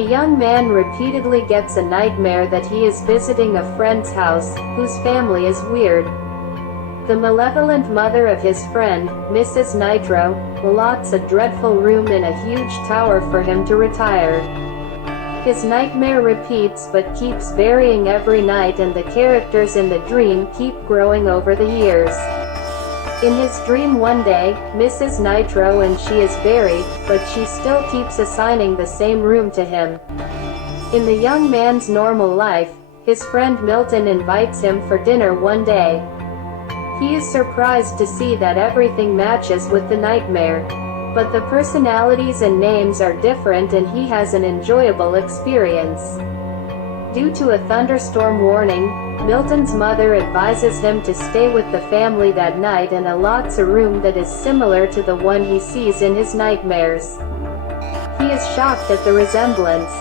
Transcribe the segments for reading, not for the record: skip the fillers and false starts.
A young man repeatedly gets a nightmare that he is visiting a friend's house, whose family is weird. The malevolent mother of his friend, Mrs. Nitro, allots a dreadful room in a huge tower for him to retire. His nightmare repeats but keeps varying every night, and the characters in the dream keep growing over the years. In his dream one day, Mrs. Nitro and she is buried, but she still keeps assigning the same room to him. In the young man's normal life, his friend Milton invites him for dinner one day. He is surprised to see that everything matches with the nightmare. But the personalities and names are different, and he has an enjoyable experience. Due to a thunderstorm warning, Milton's mother advises him to stay with the family that night and allots a room that is similar to the one he sees in his nightmares. He is shocked at the resemblance.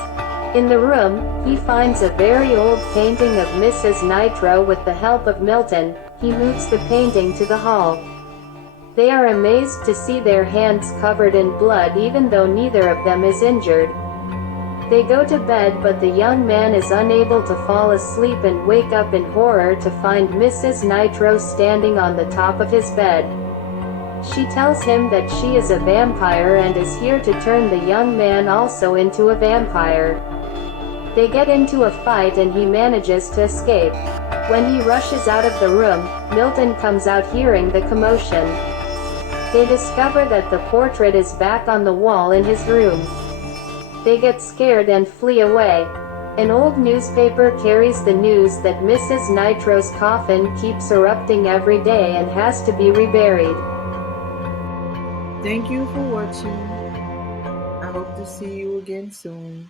In the room, he finds a very old painting of Mrs. Nitro. With the help of Milton, he moves the painting to the hall. They are amazed to see their hands covered in blood, even though neither of them is injured. They go to bed, but the young man is unable to fall asleep and wake up in horror to find Mrs. Nitro standing on the top of his bed. She tells him that she is a vampire and is here to turn the young man also into a vampire. They get into a fight and he manages to escape. When he rushes out of the room, Milton comes out hearing the commotion. They discover that the portrait is back on the wall in his room. They get scared and flee away. An old newspaper carries the news that Mrs. Nitro's coffin keeps erupting every day and has to be reburied. Thank you for watching. I hope to see you again soon.